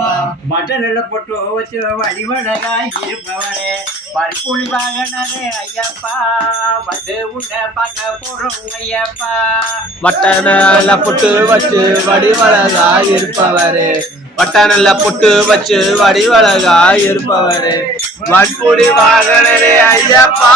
ஐயப்பா மட்டனில் போட்டு வச்சு வழிவழகாய் இருப்பவரே பற்புளி வாகனரே ஐயப்பா. வந்து உன்னை பார்க்க போறோம் ஐயப்பா. வட்டனல்ல பொட்டு வச்சு வடிவழகாய் இருப்பவரே வட்டனல்ல பொட்டு வச்சு வடிவழகா இருப்பவரே. வன்புடி வாகனரே ஐயப்பா.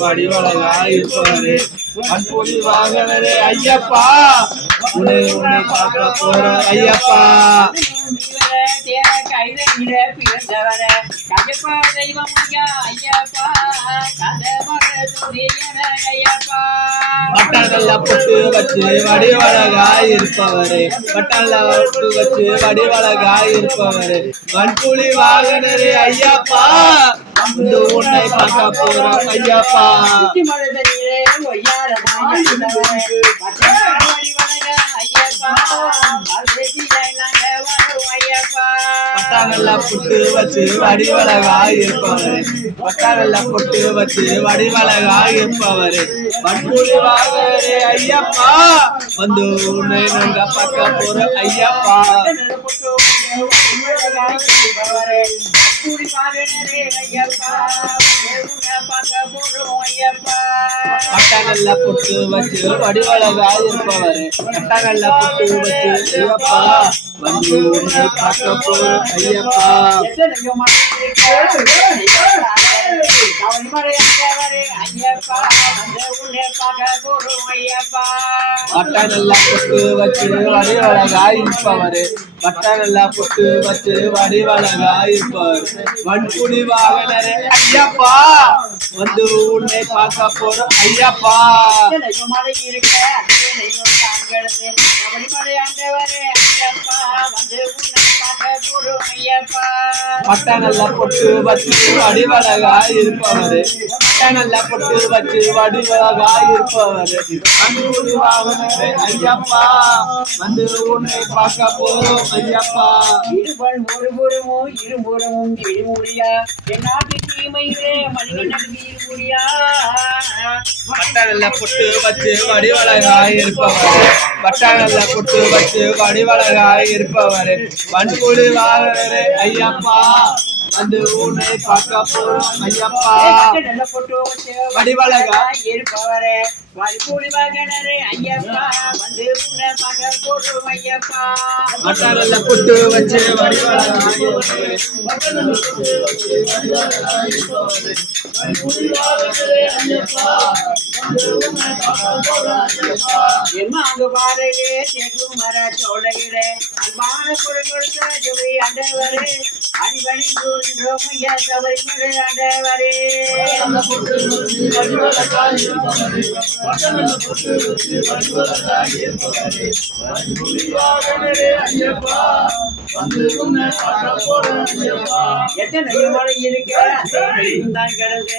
வடிவழகா இருப்பவரே. வன்புடி வாகனரே ஐயப்பா. உன்னை உன்னை பார்க்க போற ஐயப்பா. பட்டாங்கல்ல பொட்டு வச்சு வடிவழகா இருப்பவரே பட்டாங்கல்ல பொட்டு வச்சு வடிவழகா இருப்பவரே வன்புலி வாகனரே ஐயப்பா. உன்னை பார்க்க போறோம் ஐயப்பா. பட்டாங்கல்ல புட்டு வச்சு வடிவழகா இருப்பவரே. பட்டாங்கல்ல பொட்டு வச்சு வடிவழகா இருப்பவரே. வன்புலி ஐயப்பா. வந்து உன்னை நாங்க பார்க்க போறோம் ஐயப்பா. பட்டாங்கல்ல பொட்டு வச்சு வடிவழகா இருப்பவரே பட்டாங்கல்ல பொட்டு வச்சு ஐயப்பா வந்து உன்னை பார்க்க போற ஐயப்பா பட்டாங்கல்ல பொட்டு வச்சு வடிவழகா இருப்பவரே. பட்டாங்கல்ல பொட்டு வச்சு வடிவழகா இருப்பவர். வன்புடி வாகனரே ஐயப்பா! வந்து உன்னை பார்க்க போறோம் ஐயப்பா! பட்டாங்கல்ல பொட்டு வச்சு வடிவழகா இருப்பவரு. பட்டாங்கல்ல பொட்டு வச்சு வடிவழகா இருப்பவரு. ஐயப்பா. வந்து உன்னை பார்க்க ஐயப்பா. இருபல் ஒருபுறமோ இருபுறமும் இருமுடியா? என் நாட்டு தீமையிலே இருமுடியா? பொட்டு வச்சு வடிவழகா இருப்பவர். பட்டாங்கல்ல பொட்டு வச்சு வடிவழகா இருப்பவர். வாகனரே ஐயப்பா. வந்து உன்னை பார்க்க போறோம் ஐயப்பா. நல்ல போட்டோ வடிவழகா? இருப்பவரே வழிபூடி மகனரே ஐயப்பா வந்து உன்னை மக போடும் ஐயப்பா. பட்டாங்கல்ல பொட்டு வச்சு வடிவழகா? இருப்பவர் எம்மாங்கு பாறையே தேக்கும் மர சோலையிலே அன்பான குரல் கொடுத்த ஜோதி ஆண்டவரே. அடிபணி கூறுகிறோம் ஐயா சபரிமலை ஆண்டவரே. எத்தனையோ மலை இருக்க தான் கடந்து.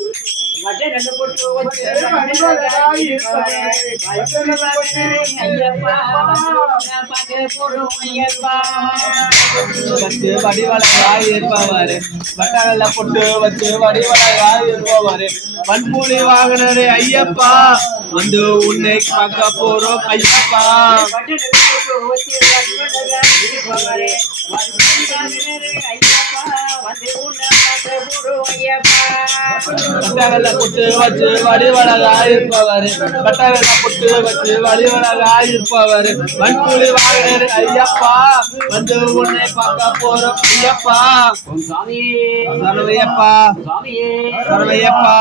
வச்சு ஐயப்பா இருப்பவாரு போறோம் வட்டகல்ல பொட்டு வச்சு வடிவழகா இருப்பவாரு பண்புலி வாகனரே ஐயப்பா வந்து உன்னை பார்க்க போறோம் ஐயப்பா ஐயப்பா வந்து உன்னை பார்க்க போறோம் ஐயப்பா வட்டகல்ல பொட்டு வச்சு வடிவழகா இருப்பவர். வட்டகல்ல பொட்டு வச்சு வடிவழகா இருப்பவர். வன்புலி வாகனரே ஐயப்பா. வந்து உன்னை பார்க்க போறோம் ஐயப்பா. சாமி சரவையப்பா. சாமியே. சரவையப்பா.